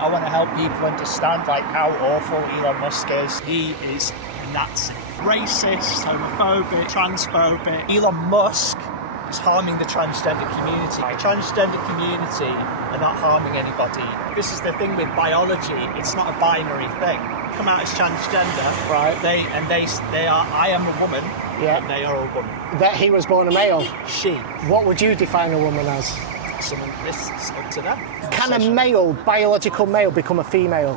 I want to help people understand like how awful Elon Musk is. He is a Nazi. Racist, homophobic, transphobic. Elon Musk is harming the transgender community. The transgender community are not harming anybody. This is the thing with biology, it's not a binary thing. Come out as transgender, right? They are, I am a woman, yeah. And they are a woman. That he was born a male? She. What would you define a woman as? Someone, this is up to them. Can a male, biological male, become a female?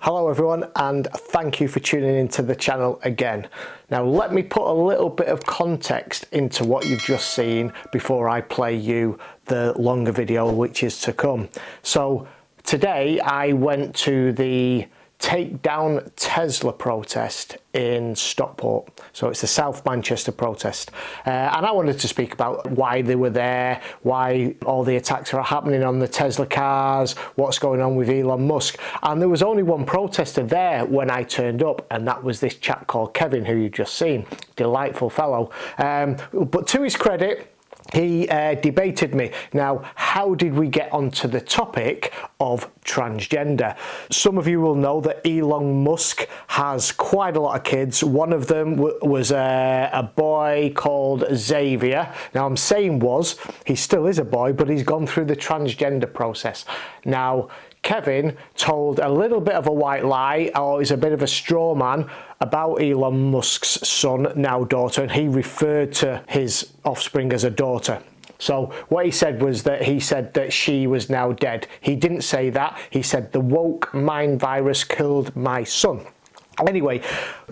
Hello everyone, and thank you for tuning into the channel again. Now let me put a little bit of context into what you've just seen before I play you the longer video which is to come. So today I went to the Take Down Tesla protest in Stockport. So it's the South Manchester protest. And I wanted to speak about why they were there, why all the attacks are happening on the Tesla cars, what's going on with Elon Musk. And there was only one protester there when I turned up, and that was this chap called Kevin, who you've just seen. Delightful fellow. But to his credit, he debated me. Now, how did we get onto the topic of transgender? Some of you will know that Elon Musk has quite a lot of kids. One of them was a boy called Xavier. Now, I'm saying was, he still is a boy, but he's gone through the transgender process. Now, Kevin told a little bit of a white lie, or is a bit of a straw man about Elon Musk's son, now daughter, and he referred to his offspring as a daughter. So what he said was that he said that she was now dead. He didn't say that. He said the woke mind virus killed my son. Anyway,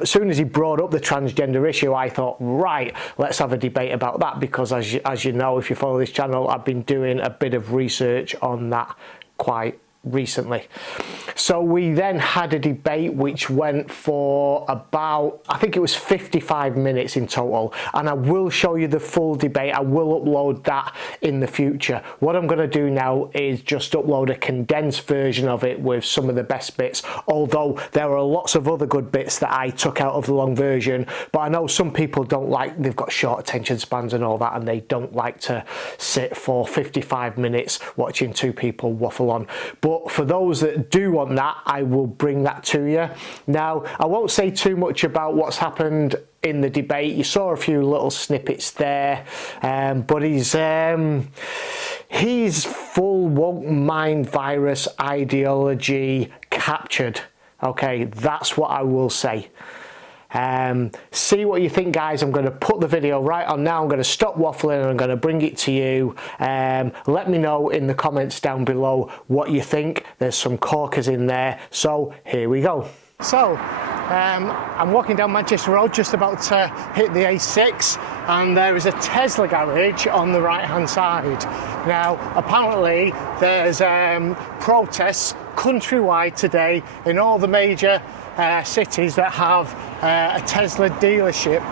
as soon as he brought up the transgender issue, I thought, right, let's have a debate about that, because as you know, if you follow this channel, I've been doing a bit of research on that quite recently. So we then had a debate which went for about, I think it was 55 minutes in total, and I will show you the full debate. I will upload that in the future. What I'm going to do now is just upload a condensed version of it with some of the best bits, although there are lots of other good bits that I took out of the long version. But I know some people don't like, they've got short attention spans and all that, and they don't like to sit for 55 minutes watching two people waffle on. But for those that do want that, I will bring that to you. Now, I won't say too much about what's happened in the debate. You saw a few little snippets there, but he's full woke mind virus ideology captured. Okay, that's what I will say. See what you think, guys. I'm going to put the video right on now. I'm going to stop waffling and I'm going to bring it to you. Let me know in the comments down below what you think. There's some corkers in there, so here we go. So I'm walking down Manchester Road, just about to hit the A6, and there is a Tesla garage on the right hand side. Now apparently there's protests countrywide today in all the major cities that have a Tesla dealership.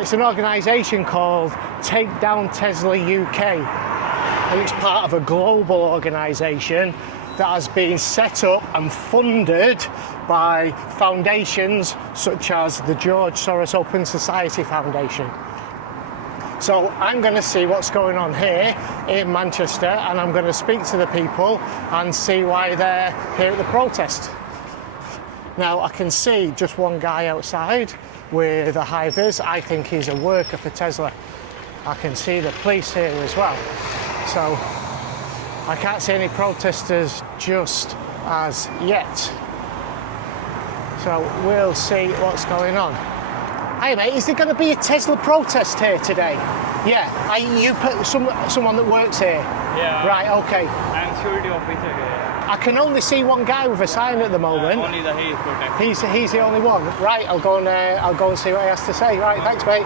It's an organisation called Take Down Tesla UK, and it's part of a global organisation that has been set up and funded by foundations such as the George Soros Open Society Foundation. So I'm going to see what's going on here in Manchester, and I'm going to speak to the people and see why they're here at the protest. Now I can see just one guy outside with a high-vis. I think he's a worker for Tesla. I can see the police here as well. So I can't see any protesters just as yet. So we'll see what's going on. Hey mate, is there going to be a Tesla protest here today? Yeah, you put someone that works here? Yeah. Right, okay. I'm security officer here. I can only see one guy with a sign at the moment. Only the he is protected. He's the only one. Right, I'll go and see what he has to say. Right, thanks mate.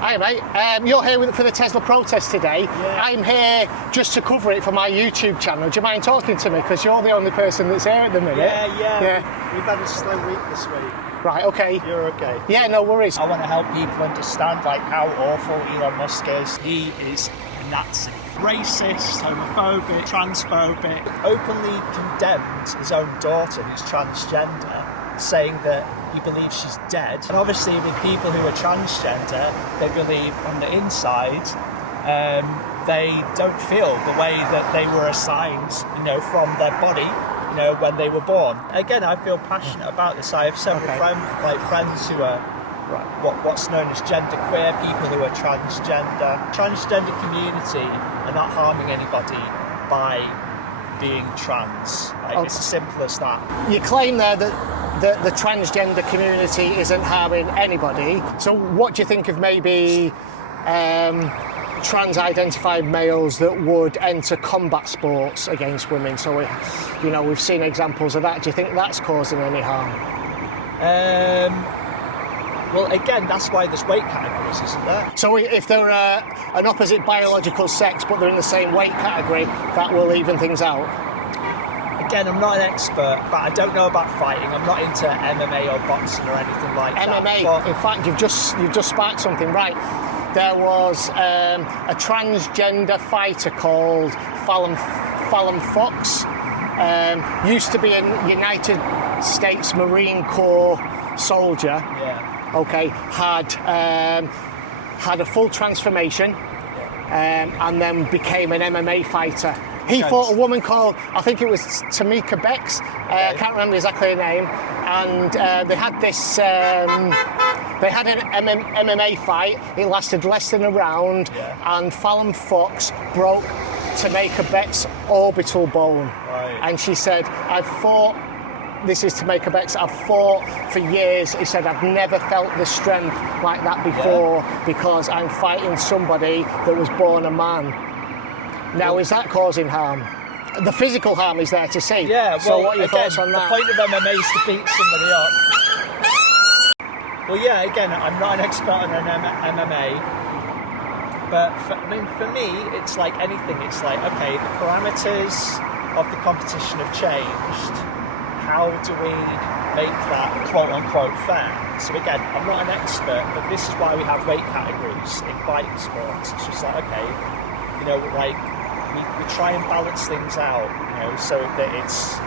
Hi mate, you're here for the Tesla protest today. Yeah. I'm here just to cover it for my YouTube channel. Do you mind talking to me? Because you're the only person that's here at the minute. Yeah. We've had a slow week this week. Right, okay. You're okay? Yeah, no worries. I want to help people understand like how awful Elon Musk is. He is a Nazi. Racist, homophobic, transphobic. Openly condemned his own daughter, who's transgender, saying that he believes she's dead. And obviously with people who are transgender, they believe on the inside they don't feel the way that they were assigned, from their body, when they were born. Again, I feel passionate about this. I have several friends who are what's known as genderqueer, people who are transgender. Transgender community are not harming anybody by being trans. It's as simple as that. You claim there that the transgender community isn't harming anybody. So what do you think of maybe trans-identified males that would enter combat sports against women? So we've seen examples of that. Do you think that's causing any harm? Well, again, that's why there's weight categories, isn't there? So if they're an opposite biological sex but they're in the same weight category, that will even things out? Again, I'm not an expert, but I don't know about fighting. I'm not into MMA or boxing or anything like that. MMA, in fact, you've just sparked something, right? There was a transgender fighter called Fallon Fox. Used to be a United States Marine Corps soldier. Yeah. Okay, had a full transformation, and then became an MMA fighter. He fought a woman called, I think it was Tamika Bex. I can't remember exactly her name. And they had this. They had an MMA fight. It lasted less than a round, and Fallon Fox broke Tamika Beck's orbital bone. Right. And she said, "I've fought." This is Tamika Bex. I've fought for years. He said, I've never felt the strength like that before because I'm fighting somebody that was born a man. Now, is that causing harm? The physical harm is there to see. Yeah, well, so what are your thoughts on that? The point of MMA is to beat somebody up. Well, yeah, again, I'm not an expert on MMA, but for me, it's like anything. It's like, okay, the parameters of the competition have changed. How do we make that quote-unquote fair? So again, I'm not an expert, but this is why we have weight categories in fighting sports. It's just like, okay, we try and balance things out, so that it's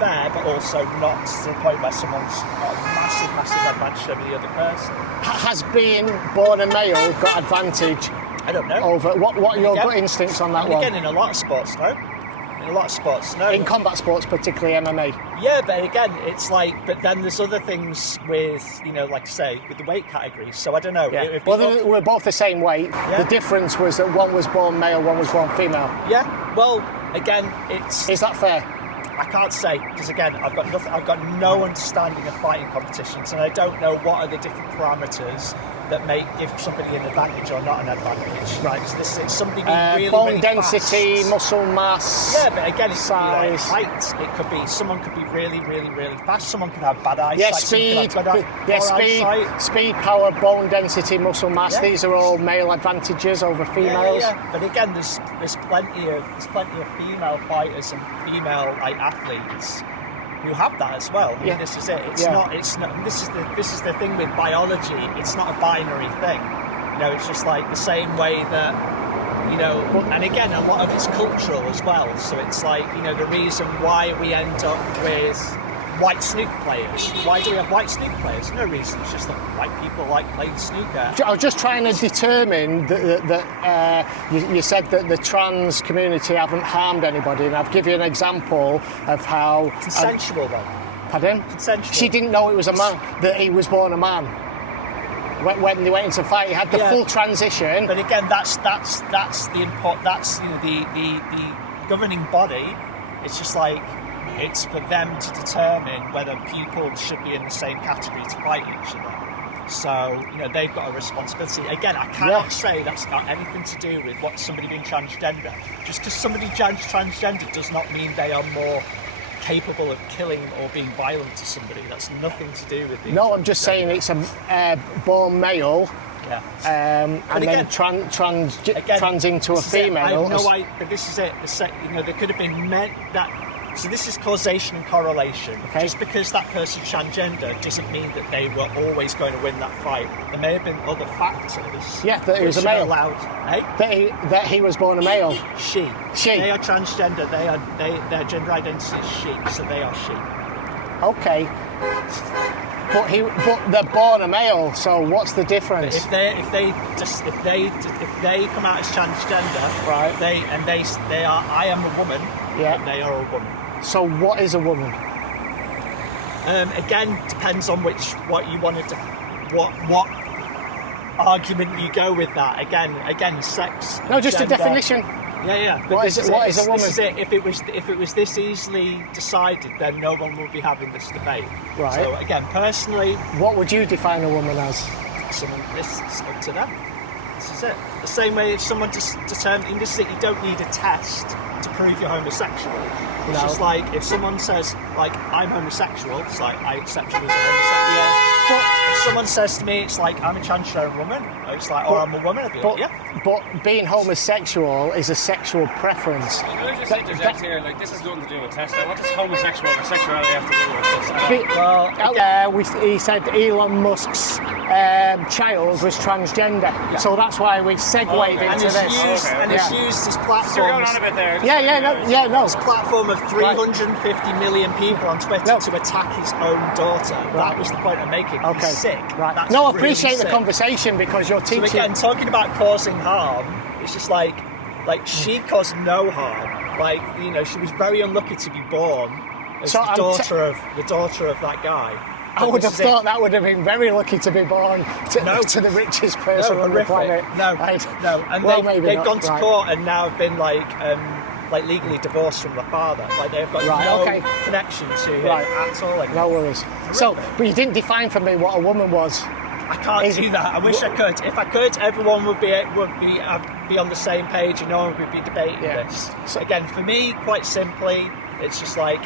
fair, but also not to the point where someone's got a massive advantage over the other person. Has being born a male got advantage? I don't know. Over what are your gut instincts on that one? Again, in a lot of sports, no. In a lot of sports, no. In combat sports, particularly MMA. Yeah, but again, it's like, but then there's other things with, like I say, with the weight categories. So I don't know. Yeah. Well, we're both the same weight. Yeah. The difference was that one was born male, one was born female. Yeah. Well, again, it's. Is that fair? I can't say because again, I've got no understanding of fighting competitions, and I don't know what are the different parameters that give somebody an advantage or not an advantage. Right. Because it's somebody being really, bone really density, fast. muscle mass. Yeah, but again, it's size. Height. It could be someone could be really, really, really fast. Someone could have bad eyesight. Yeah, speed, power, bone density, muscle mass. Yeah. These are all male advantages over females. Yeah. But again, there's plenty of female fighters and female athletes who have that as well. I mean, this is it. It's not. This is the thing with biology. It's not a binary thing. It's just like the same way that and again, a lot of it's cultural as well. So it's like the reason why we end up with white snooker players. Why do we have white snooker players? No reason. It's just that white people like playing snooker. I was just trying to determine that you said that the trans community haven't harmed anybody, and I've given you an example of how consensual though. Pardon? Consensual. She didn't know it was a man, that he was born a man. When they went into fight, he had the full transition. But again, that's the import. That's the governing body. It's just like. It's for them to determine whether people should be in the same category to fight each other. So, they've got a responsibility. Again, I cannot say that's got anything to do with what somebody being transgender. Just because somebody transgender does not mean they are more capable of killing or being violent to somebody. That's nothing to do with No, I'm just saying it's a born male. Yeah. And again, then trans into a female. But this is it. There could have been men that. So this is causation and correlation. Okay. Just because that person's transgender doesn't mean that they were always going to win that fight. There may have been other factors. Yeah, that he was a male. That he was born a male. She. They are transgender. Their gender identity is she, so they are she. Okay. But they're born a male, so what's the difference? If they come out as transgender, Right. they are I am a woman, Yeah. but they are a woman. So what is a woman? Again, depends on what you wanted to, what argument you go with that. Again, sex. No, just gender. a definition. Yeah. But What is a woman? This is it. If it was this easily decided, then no one would be having this debate. Right. So again, personally, What would you define a woman as? this is up to them. This is it. The same way if someone just determined, this is it. You don't need a test to prove you're homosexual. It's No. just like if someone says like I'm homosexual, it's like I accept you as a homosexual. Yeah. If someone says to me, it's like I'm a transgender woman, it's like But- I'm a woman. I'd be like, yeah. But being homosexual is a sexual preference. Can I just interject here? Like, this has nothing to do with Tesla. What does homosexual or sexuality have to do with this? He said Elon Musk's child was transgender, so that's why we segued Okay. And into he's this. used Okay. and he's used his You're going platform. on a bit there. No. His platform of 350 million people on Twitter No. to attack his own daughter. That was the point I'm making. Okay. He's sick. Right. That's No, I really appreciate the sick. conversation because you're So teaching. again, talking about causing harm, it's just like she caused no harm. Like, you know, she was very unlucky to be born as So the I'm daughter of that guy. I would have thought that would have been very lucky to be born to the richest person on the planet. No. And Well, maybe they've not. gone to Right. court and now have been like legally divorced from the father. Like they've got Right, no okay. connection to him Right. at all anymore. No worries. So, but you didn't define for me what a woman was. I can't do that. I wish I could. If I could, everyone would be on the same page and no one would be debating Yeah. this. So- Again, for me, quite simply, it's just like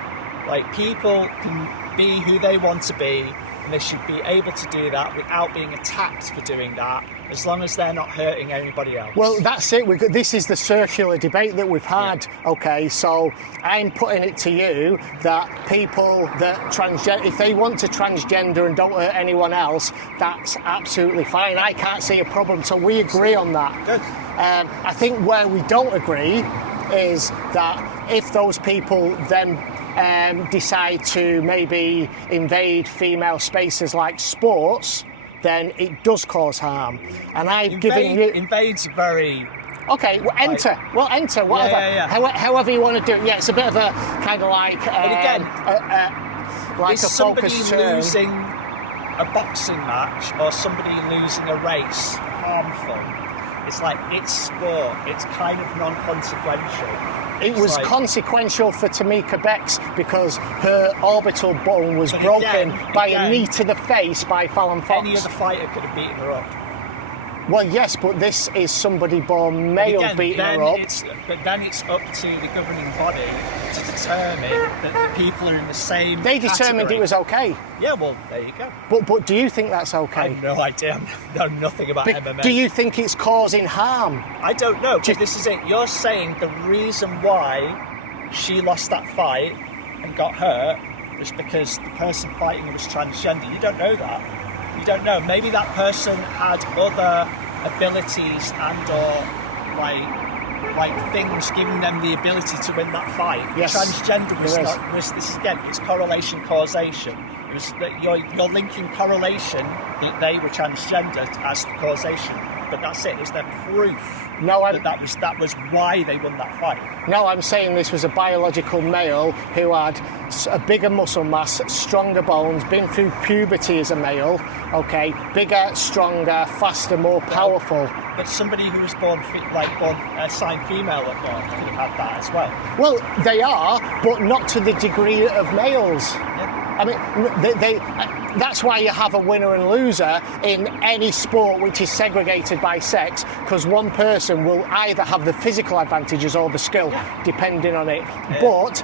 people can be who they want to be, and they should be able to do that without being attacked for doing that, as long as they're not hurting anybody else. Well, that's it. This is the circular debate that we've had. Yeah. Okay, so I'm putting it to you that people that transgender, if they want to transgender and don't hurt anyone else, that's absolutely fine. I can't see a problem. So we agree on that. Good. I think where we don't agree is that if those people then decide to maybe invade female spaces like sports, then it does cause harm. And I've given you... Invades very... Okay, well, enter. Whatever. Yeah. However you want to do it. Yeah, it's a bit of a kind of like... But again, like is a somebody focus term. losing a boxing match or somebody losing a race harmful? It's like, it's sport. It's kind of non-consequential. It was like, consequential for Tamika Bex because her orbital bone was broken by a knee to the face by Fallon Fox. Any other fighter could have beaten her up. Well, yes, but this is somebody born male beating her up. But then it's up to the governing body to determine that the people are in the same They determined category. it was okay. Yeah, well, there you go. But do you think that's I okay? have no idea. I know nothing about MMA. Do you think it's causing harm? I don't know, but this is it. You're saying the reason why she lost that fight and got hurt was because the person fighting her was transgender. You don't know that. You don't know. Maybe that person had other abilities and or like things giving them the ability to win that fight. Yes, Transgender was there is. not. This is again. It's correlation causation. It was that you're linking correlation that they were transgender as causation. But that's it. It's their proof. No, that was why they won that fight. No, I'm saying this was a biological male who had a bigger muscle mass, stronger bones, been through puberty as a male, okay, bigger, stronger, faster, more powerful. But somebody who was born assigned female at birth could have had that as well. Well, they are, but not to the degree of males. Yeah. I mean, that's why you have a winner and loser in any sport which is segregated by sex, because one person will either have the physical advantages or the skill, depending on it. Yeah. But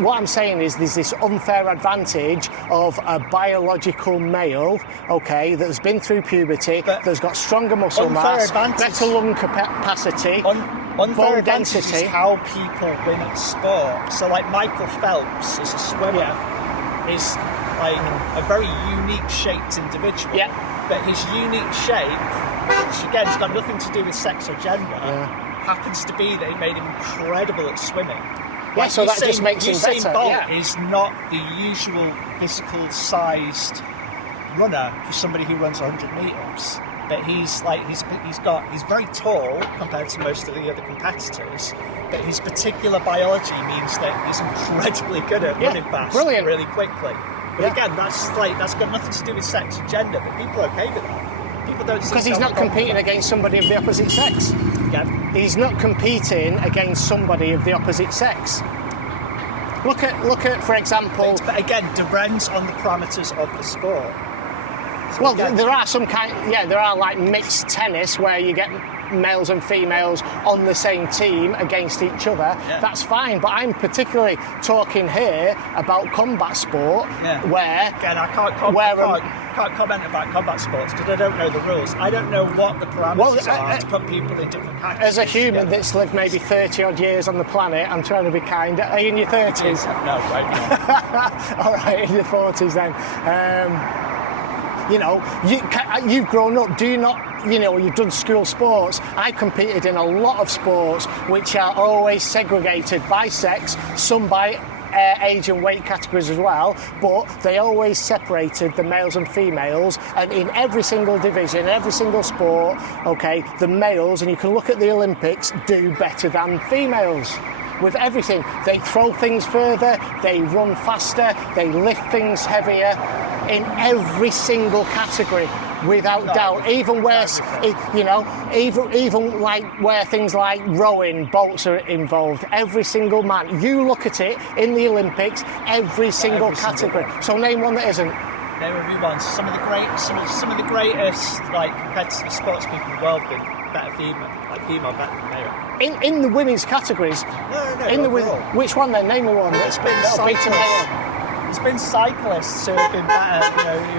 what I'm saying is there's this unfair advantage of a biological male, okay, that's been through puberty, that's got stronger muscle mass, better lung capacity, unfair bone density. Is how people win at sport. So like Michael Phelps is a swimmer. Is like a very unique shaped individual. Yeah. But his unique shape, which again has got nothing to do with sex or gender, happens to be that it made him incredible at swimming. Yeah, so that just makes him better. Usain Bolt is not the usual physical sized runner for somebody who runs 100 metres. But he's very tall compared to most of the other competitors. But his particular biology means that he's incredibly good at running fast, really quickly. But again, that's got nothing to do with sex and gender. But people are okay with that. People don't. Because he's not competing against somebody of the opposite sex. Yeah. He's not competing against somebody of the opposite sex. Look at, for example. But again, depends on the parameters of the sport. So well, there are some there are like mixed tennis where you get males and females on the same team against each other. Yeah. That's fine, but I'm particularly talking here about combat sport, where again I can't comment about combat sports because I don't know the rules. I don't know what the parameters are to put people in different categories. As a human that's lived maybe 30 odd years on the planet, I'm trying to be kind. Are you in your 30s? No, right now. All right, in your 40s then. You know, you've grown up, do you not, you know, you've done school sports. I competed in a lot of sports which are always segregated by sex, some by age and weight categories as well, but they always separated the males and females, and in every single division, every single sport, okay, the males, and you can look at the Olympics, do better than females. With everything, they throw things further, they run faster, they lift things heavier in every single category, without doubt. Even where, you know, even like where things like rowing, boats are involved. Every single man, you look at it in the Olympics, every single category. So name one that isn't. Name a few ones. Some of the greatest like competitive sports people in the world been better female better than male. In the women's categories. No. In the which one then? Name me one. It's been cyclists. It's been cyclists who have been better.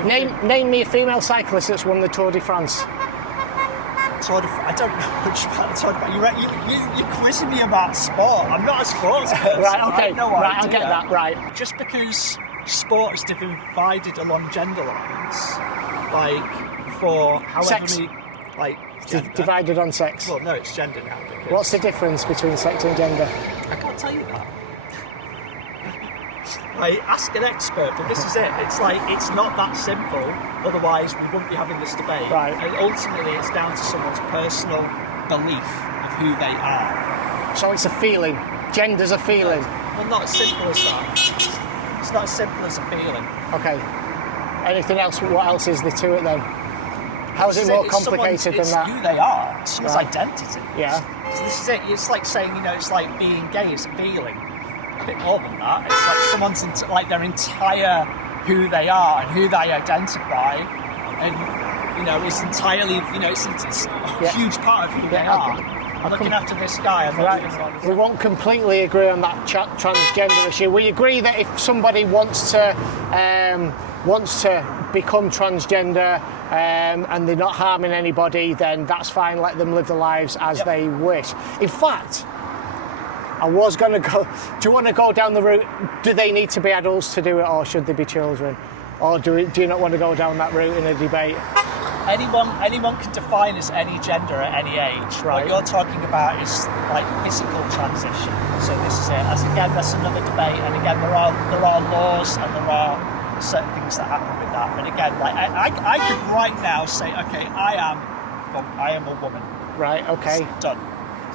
You know, name me a female cyclist that's won the Tour de France. I don't know much about the Tour de France. You're quizzing me about sport. I'm not a sports person. Right. Okay. I have no right. idea. I get that. Right. Just because sport is divided along gender lines, like for however many, like. Divided on sex. Well, no, it's gender now. What's the difference between sex and gender? I can't tell you that. Like, ask an expert, but this is it. It's like, it's not that simple, otherwise we wouldn't be having this debate. Right. And ultimately it's down to someone's personal belief of who they are. So it's a feeling. Gender's a feeling. Well, not as simple as that. It's not as simple as a feeling. Okay. Anything else? What else is there to it then? How is it more complicated than that? It's who they are. It's someone's identity. Yeah. So this is it. It's like saying, you know, it's like being gay is a feeling. A bit more than that. It's like someone's like their entire who they are and who they identify, and you know, it's entirely, you know, it's a huge part of who they are. I'm looking after this guy. We won't completely agree on that transgender issue. We agree that if somebody wants to become transgender and they're not harming anybody, then that's fine. Let them live their lives as they wish. In fact, I was going to go. Do you want to go down the route? Do they need to be adults to do it, or should they be children? Or do you not want to go down that route in a debate? Anyone can define as any gender at any age. Right. What you're talking about is like physical transition. So this is it. As again, that's another debate. And again, there are laws and there are certain things that happen with that. But again, like I could right now say, okay, I am a woman. Right. Okay. It's done.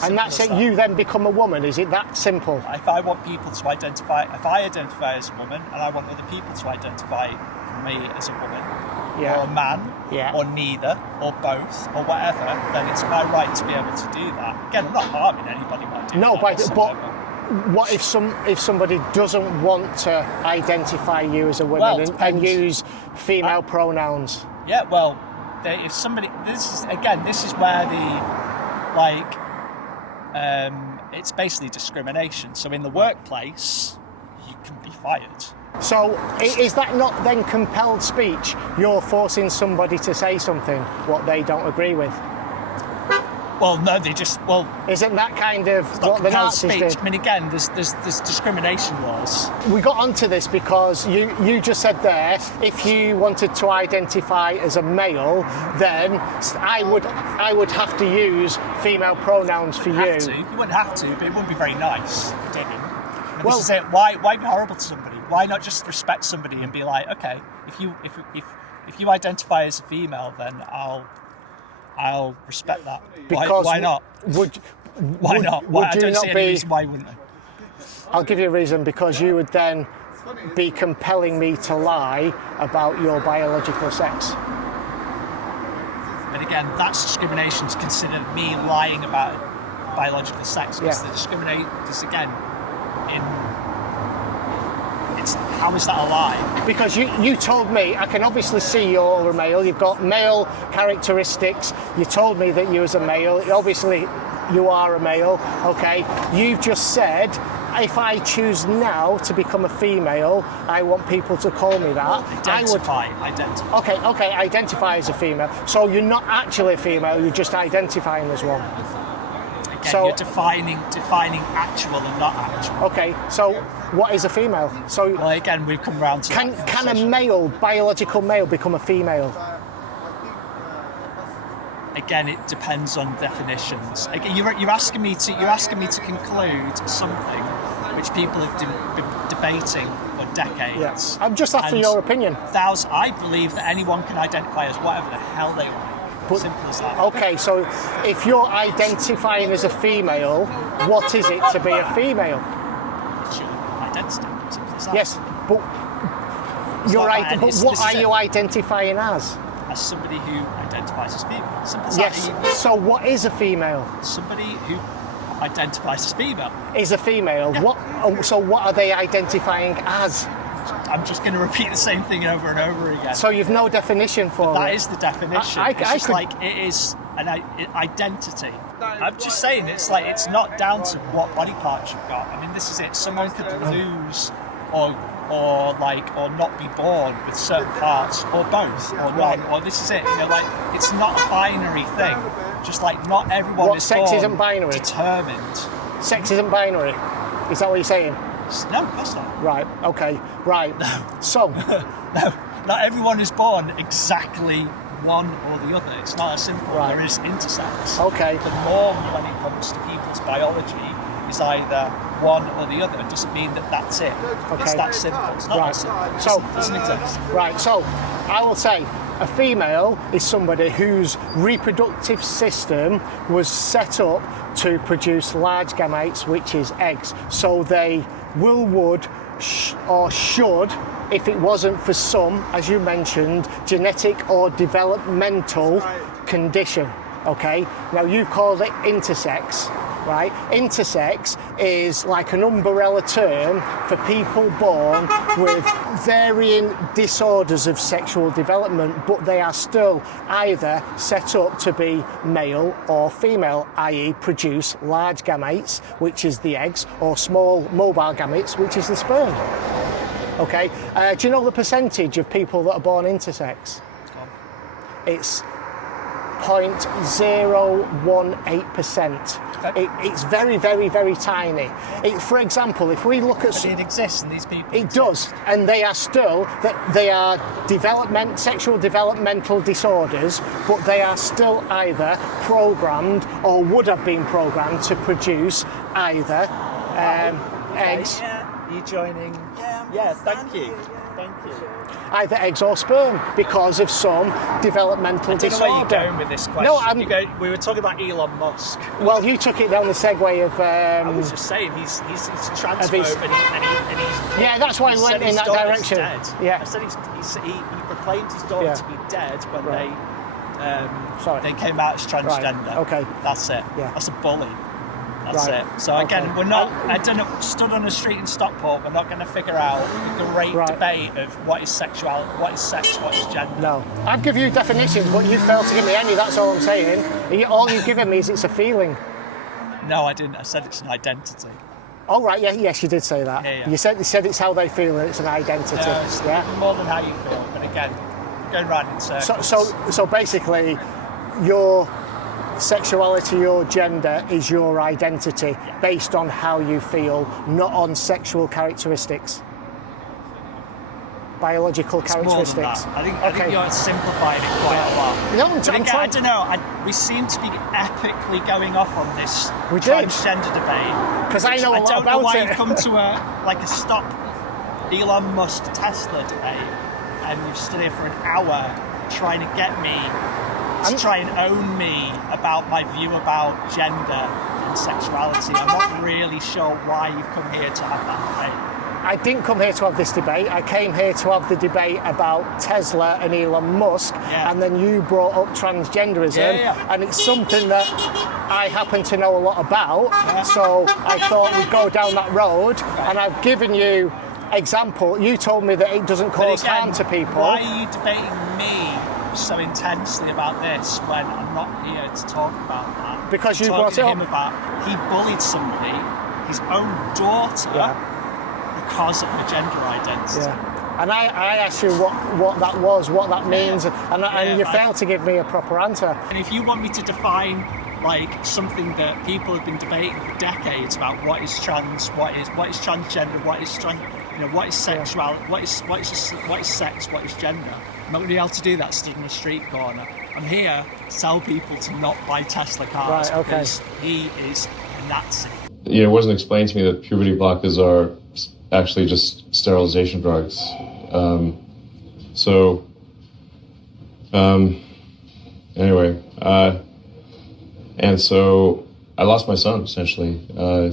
And that's it. You then become a woman. Is it that simple? If I want people to identify, if I identify as a woman, and I want other people to identify me as a woman, or a man, or neither, or both, or whatever, then it's my right to be able to do that. Again, I'm not harming anybody by doing that. But what if somebody doesn't want to identify you as a woman and use female pronouns? Yeah, well, if somebody, this is where the it's basically discrimination. So in the workplace, you can be fired. So is that not then compelled speech? You're forcing somebody to say something what they don't agree with. Well, no, they just Isn't that kind of what the Nazis did? I mean, again, there's discrimination laws. We got onto this because you just said there, if you wanted to identify as a male, then I would have to use female pronouns for you. You wouldn't have to, but it wouldn't be very nice if you didn't. This is it. Why be horrible to somebody? Why not just respect somebody and be like, okay, if If you identify as a female, then I'll respect that. Because why not? Why not? Would I you don't not see any be, reason why wouldn't I? I'll give you a reason, because you would then be compelling me to lie about your biological sex. But again, that's discrimination to consider me lying about biological sex. Because the discriminate, because again, how is that a lie? Because you told me, I can obviously see you're a male, you've got male characteristics, you told me that you was a male, obviously you are a male, okay? You've just said, if I choose now to become a female, I want people to call me that. Identify. Okay, identify as a female. So you're not actually a female, you're just identifying as one. Again, So you're defining actual and not actual. okay, so what is a female? So Well, again, we've come round to that can a conversation. male, biological male, become a female? Again, it depends on definitions. Again, you're asking me to conclude something which people have been debating for decades. Yes. I'm just after And your opinion. I believe that anyone can identify as whatever the hell they want. Simple as that. Okay, so if you're identifying as a female, what is it to be a female? It's your identity. Simple as that. Yes, but what are you identifying as? As somebody who identifies as female. Simple as Yes. that. So what is a female? Somebody who identifies as female. Is a female. Yeah. So what are they identifying as? I'm just going to repeat the same thing over and over again. So you've no definition for That it. is the definition. It's just like it is an identity. I'm just saying it's not down to what body parts you've got. I mean, this is it. Someone could lose or not be born with certain parts, or both, or none, or this is it. It's not a binary thing. Just like not everyone What, is sex born isn't binary? determined. Sex isn't binary. Is that what you're saying? No, of course not. Right. Okay. Right. So. No, not everyone is born exactly one or the other. It's not as simple. Right. There is intersex. Okay. The norm when it comes to people's biology is either one or the other. It doesn't mean that that's it. Okay. It's that simple. It's not Right. that simple. So- It doesn't exist. Right, so I will say a female is somebody whose reproductive system was set up to produce large gametes, which is eggs. So they would, or should, if it wasn't for some, as you mentioned, genetic or developmental condition. Okay, now you called it intersex, right? Intersex is like an umbrella term for people born with varying disorders of sexual development, but they are still either set up to be male or female, i.e. produce large gametes, which is the eggs, or small mobile gametes, which is the sperm. Okay, do you know the percentage of people that are born intersex? It's 0.018%. It's very, very, very tiny. For example, if we look at... But it exists, and these people It exist. does, and they are sexual developmental disorders, but they are still either programmed or would have been programmed to produce either eggs. Yeah, you joining? Yeah, thank you. Thank you. Either eggs or sperm because of some developmental I don't know disorder. where you're going with this question. No, we were talking about Elon Musk. Well, you took it down the segue of. I was just saying he's transphobe and he's yeah, that's why we he went said in his that daughter's direction. Dead. Yeah. I said he proclaimed his daughter to be dead when they came out as transgender. Right. Okay. That's it. Yeah. That's a bully. That's Right. it. So again, Okay. we're not. I don't know. Stood on a street in Stockport, we're not going to figure out the great debate of what is sexuality, what is sex, what is gender. No, I've given you definitions, but you failed to give me any. That's all I'm saying. All you've given me is it's a feeling. No, I didn't. I said it's an identity. Oh right, yeah, yes, you did say that. Yeah. You said it's how they feel and it's an identity. It's more than how you feel. But again, going round in circles. So basically, your sexuality, your gender is your identity based on how you feel, not on sexual characteristics. Biological It's characteristics. more than that. I think you're simplifying it quite a lot. No, But again, I trying. don't know. We seem to be epically going off on this We did. transgender debate. 'Cause I know a lot I don't know about why it. you've come to a stop Elon Musk Tesla debate. and you've stood here for an hour trying to get me to try and own me about my view about gender and sexuality. I'm not really sure why you've come here to have that debate. I didn't come here to have this debate. I came here to have the debate about Tesla and Elon Musk, and then you brought up transgenderism, and it's something that I happen to know a lot about, so I thought we'd go down that road, and I've given you example. You told me that it doesn't cause harm to people. Why are you debating me so intensely about this when I'm not here to talk about that? Because you brought it up. He bullied somebody, his own daughter, because of her gender identity. And I asked you what that was, what that means, and you failed to give me a proper answer. And if you want me to define like something that people have been debating for decades about what is trans, what is transgender, what is sexuality, what is sex, what is gender, I'm not going to be able to do that stood in a street corner. I'm here to tell people to not buy Tesla cars because he is a Nazi. It wasn't explained to me that puberty blockers are actually just sterilization drugs. Anyway, and so I lost my son essentially. They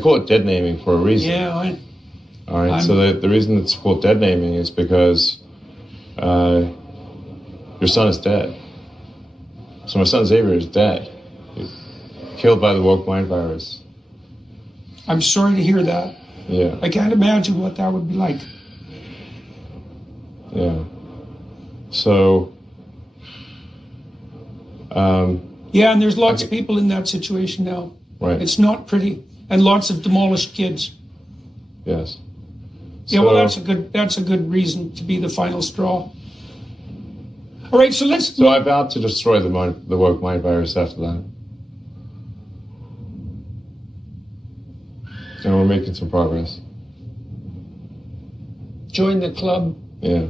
call it dead naming for a reason. Yeah. All right. So the reason it's called dead naming is because your son is dead. So my son Xavier is dead, killed by the woke mind virus. I'm sorry to hear that. Yeah. I can't imagine what that would be like. Yeah. So. And there's lots of people in that situation now. Right. It's not pretty, and lots of demolished kids. Yes. Yeah. Well, that's a good reason to be the final straw. All right. So let's. So I vowed to destroy the woke mind virus after that. And we're making some progress. Join the club. Yeah.